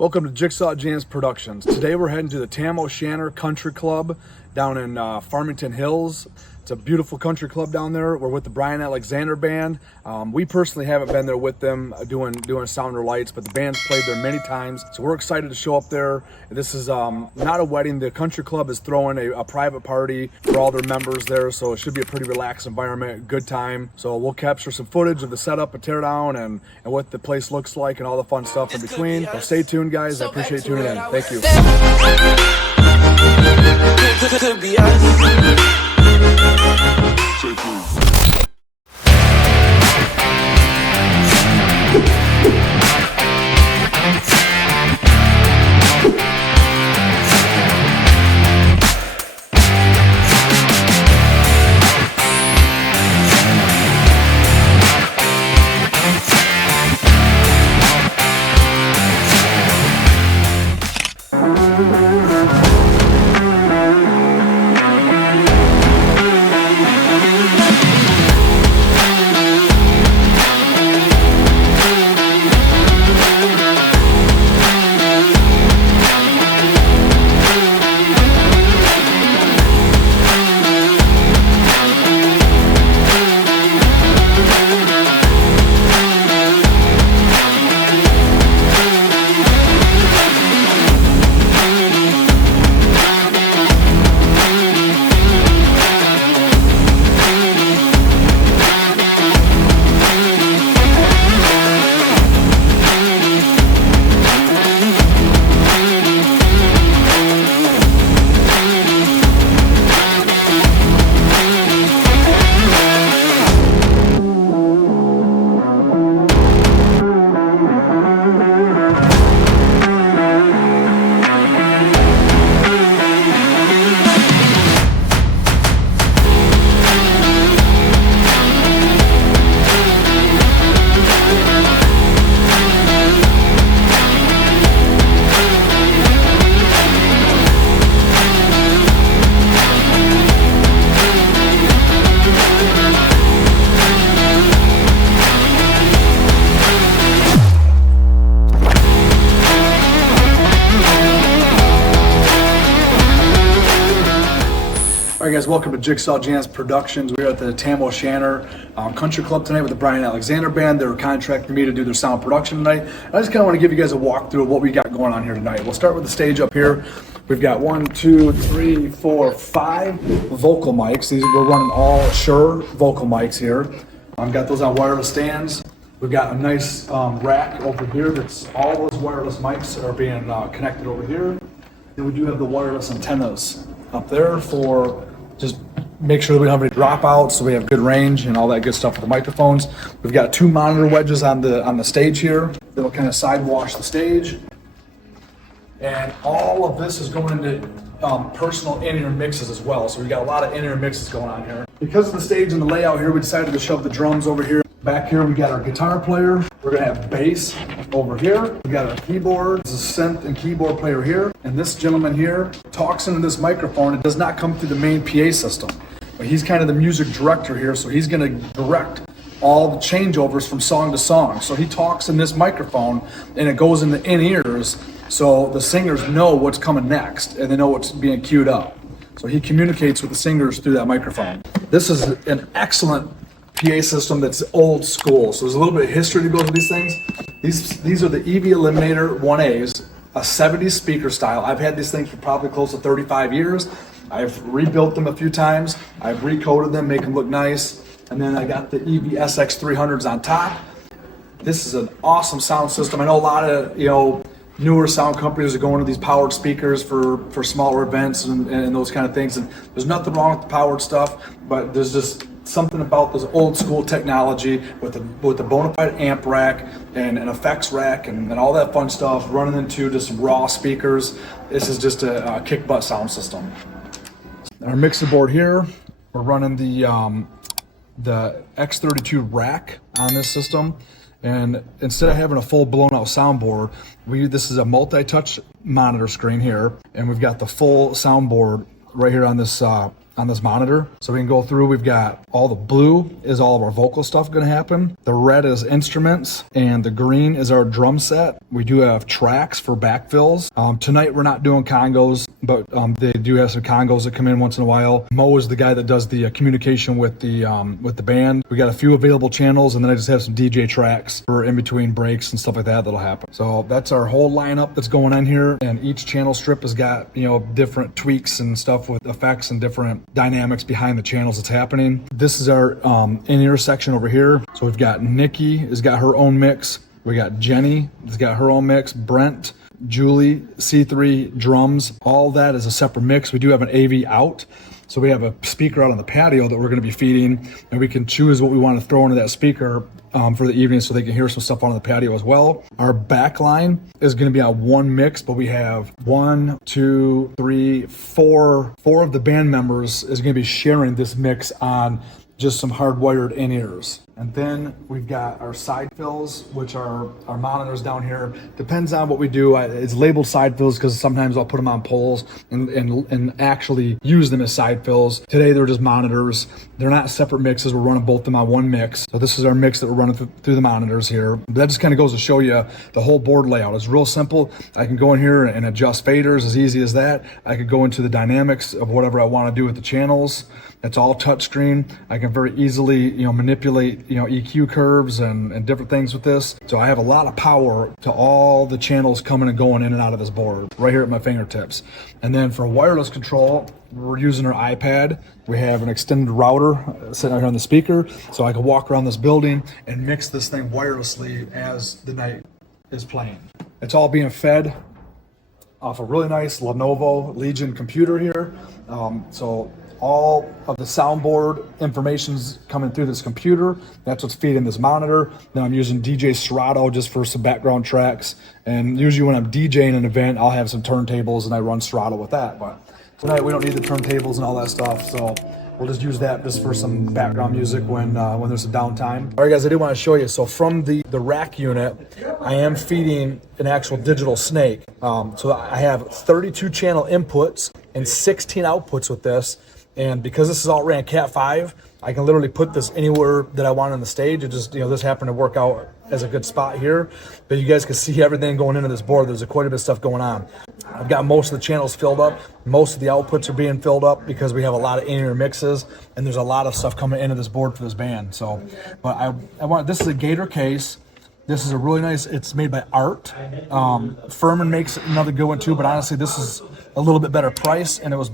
Welcome to Jigsaw-Jams Productions. Today we're heading to the Tam-O-Shanter Country Club down in Farmington Hills. It's a beautiful country club down there. We're with the Brian Alexander Band. We personally haven't been there with them doing Sounder Lights, but the band's played there many times. So we're excited to show up there. This is not a wedding. The country club is throwing a private party for all their members there, so it should be a pretty relaxed environment, good time. So we'll capture some footage of the setup and teardown and what the place looks like and all the fun stuff in between. So stay tuned, guys. I appreciate you tuning in. Thank you. Could be us. Alright guys, welcome to Jigsaw-Jams Productions. We're at the Tam-O-Shanter Country Club tonight with the Brian Alexander Band. They were contracting me to do their sound production tonight. I just kind of want to give you guys a walkthrough of what we got going on here tonight. We'll start with the stage up here. We've got 1, 2, 3, 4, 5 vocal mics. We're running all Shure vocal mics here. I've got those on wireless stands. We've got a nice rack over here that's all those wireless mics are being connected over here. Then we do have the wireless antennas up there for just make sure that we don't have any dropouts, so we have good range and all that good stuff with the microphones. We've got 2 monitor wedges on the stage here that'll kind of side wash the stage. And all of this is going into personal in-ear mixes as well. So we've got a lot of in-ear mixes going on here. Because of the stage and the layout here, we decided to shove the drums over here. Back here we got our guitar player. We're gonna have bass over here. We got our keyboard, this is a synth and keyboard player here. And this gentleman here talks into this microphone. It does not come through the main PA system. But he's kind of the music director here, so he's gonna direct all the changeovers from song to song. So he talks in this microphone and it goes in the in-ears, so the singers know what's coming next and they know what's being queued up. So he communicates with the singers through that microphone. This is an excellent PA system that's old school. So there's a little bit of history to go with these things. These are the EV Eliminator 1As, a 70s speaker style. I've had these things for probably close to 35 years. I've rebuilt them a few times. I've recoded them, make them look nice. And then I got the EV SX 300s on top. This is an awesome sound system. I know a lot of newer sound companies are going to these powered speakers for smaller events and those kind of things. And there's nothing wrong with the powered stuff, but there's just something about this old school technology with the bona fide amp rack and an effects rack and all that fun stuff running into just some raw speakers. This is just a kick butt sound system. Our mixer board here, we're running the X32 rack on this system. And instead of having a full blown out soundboard, this is a multi-touch monitor screen here, and we've got the full soundboard right here on this on this monitor. So we can go through, we've got all the blue is all of our vocal stuff going to happen. The red is instruments and the green is our drum set. We do have tracks for backfills. Tonight we're not doing congos, but they do have some congos that come in once in a while. Mo is the guy that does the communication with the band. We got a few available channels, and then I just have some DJ tracks for in between breaks and stuff like that that'll happen. So that's our whole lineup that's going on here, and each channel strip has got, you know, different tweaks and stuff with effects and different dynamics behind the channels that's happening. This is our in-ear section over here. So we've got Nikki has got her own mix. We got Jenny has got her own mix. Brent, Julie, C3, drums, all that is a separate mix. We do have an AV out. So we have a speaker out on the patio that we're going to be feeding, and we can choose what we want to throw into that speaker for the evening so they can hear some stuff on the patio as well. Our back line is going to be on one mix, but we have 4 of the band members is going to be sharing this mix on just some hardwired in-ears. And then we've got our side fills, which are our monitors down here. Depends on what we do. It's labeled side fills because sometimes I'll put them on poles and actually use them as side fills. Today they're just monitors. They're not separate mixes. We're running both of them on one mix. So this is our mix that we're running through the monitors here. But that just kind of goes to show you the whole board layout. It's real simple. I can go in here and adjust faders as easy as that. I could go into the dynamics of whatever I want to do with the channels. It's all touchscreen. I can very easily, manipulate, EQ curves and different things with this. So I have a lot of power to all the channels coming and going in and out of this board right here at my fingertips. And then for wireless control, we're using our iPad. We have an extended router sitting out here on the speaker, so I can walk around this building and mix this thing wirelessly as the night is playing. It's all being fed off a really nice Lenovo Legion computer here. So all of the soundboard information's coming through this computer. That's what's feeding this monitor. Then I'm using DJ Serato just for some background tracks. And usually when I'm DJing an event, I'll have some turntables and I run Serato with that. But tonight we don't need the turntables and all that stuff, so we'll just use that just for some background music when there's some downtime. All right, guys, I did want to show you. So from the rack unit, I am feeding an actual digital snake. So I have 32 channel inputs and 16 outputs with this. And because this is all ran Cat 5, I can literally put this anywhere that I want on the stage. It just, this happened to work out as a good spot here. But you guys can see everything going into this board. There's quite a bit of stuff going on. I've got most of the channels filled up. Most of the outputs are being filled up because we have a lot of in-ear mixes, and there's a lot of stuff coming into this board for this band. So, but I want, this is a Gator case. This is a really nice, it's made by Art. Furman makes another good one too, but honestly, this is a little bit better price, and it was,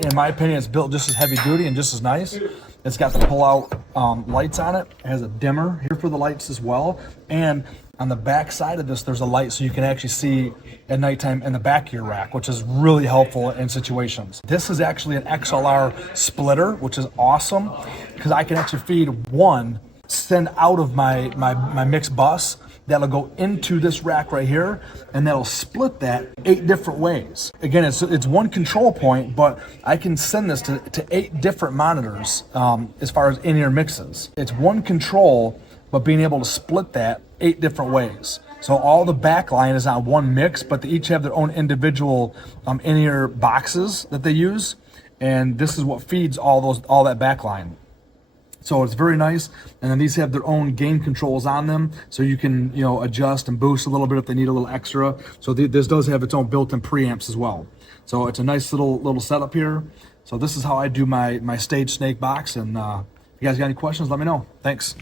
in my opinion, it's built just as heavy duty and just as nice. It's got the pull-out lights on it. It has a dimmer here for the lights as well. And on the back side of this, there's a light so you can actually see at nighttime in the back of your rack, which is really helpful in situations. This is actually an XLR splitter, which is awesome because I can actually feed one, send out of my mix bus. That'll go into this rack right here, and that'll split that 8 different ways. Again, it's one control point, but I can send this to 8 different monitors as far as in-ear mixes. It's one control, but being able to split that 8 different ways. So all the back line is on one mix, but they each have their own individual in-ear boxes that they use, and this is what feeds all that back line. So it's very nice, and then these have their own gain controls on them, so you can adjust and boost a little bit if they need a little extra. So this does have its own built-in preamps as well. So it's a nice little setup here. So this is how I do my stage snake box, and if you guys got any questions, let me know. Thanks.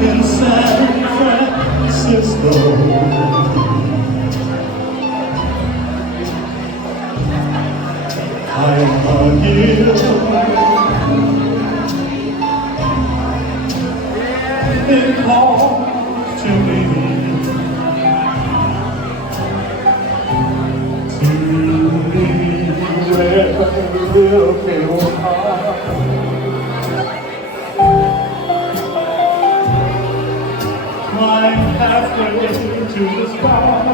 In San Francisco, I'm hugging it calls to me where little pale heart climb halfway to the sky.